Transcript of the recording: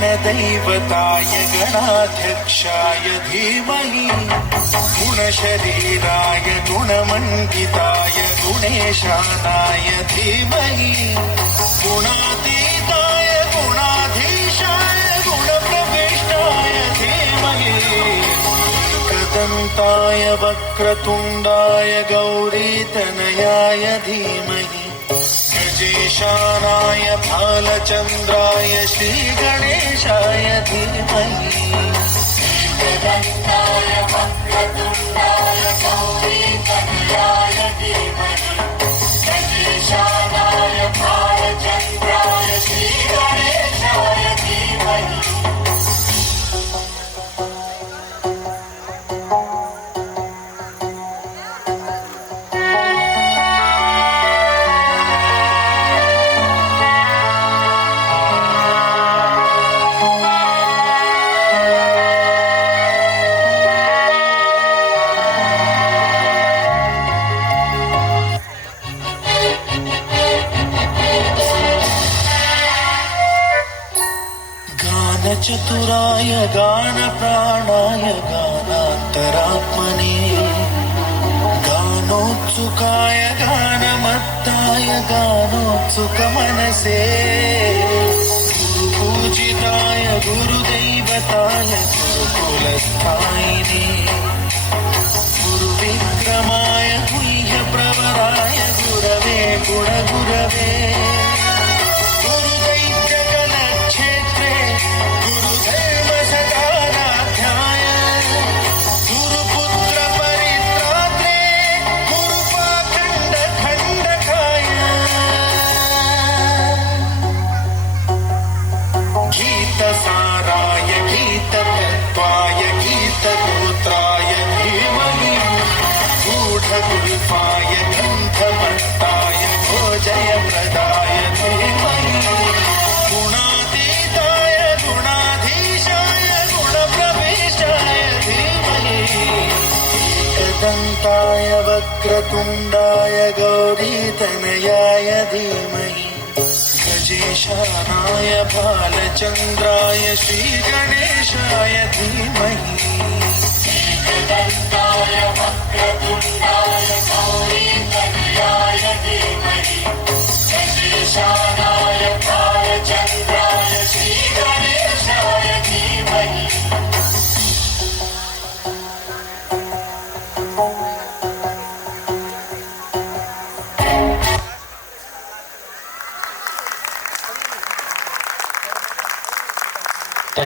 गणदैवताय गणाध्यक्षाय धीमहि गुणशरीराय गुणमण्डिताय गुणेशानाय धीमहि गुणातीताय गुणाधीशाय गुणप्रविष्टाय धीमहि एकदन्ताय वक्रतुण्डाय गौरीतनयाय धीमहि गजेशानाय भालचन्द्राय श्रीगणेशाय धीमहि एकदन्ताय वक्रतुण्डाय गौरीतनयाय धीमहि गजेशानाय भालचन्द्राय श्रीगणेशाय धीमहि चतुराय गानप्राणाय गानान्तरात्मने गानोत्सुकाय गानमत्ताय गानोत्सुकमनसे गुरुपूजिताय गुरुदैवताय गुरुकुलस्थायिने गुरुविक्रमाय गुह्यप्रवराय गुरवे गुणगुरवे गीतसाराय गीततत्त्वाय गीतगोत्राय धीमहि गूढगुल्फाय गन्धमत्ताय भोजयप्रदाय धीमहि गुणातीताय गुणाधीशाय गुणप्रविष्टाय धीमहि एकदन्ताय वक्रतुण्डाय गौरीतनयाय धीमहि गजेशानाय भालचन्द्राय श्रीगणेशाय धीमहि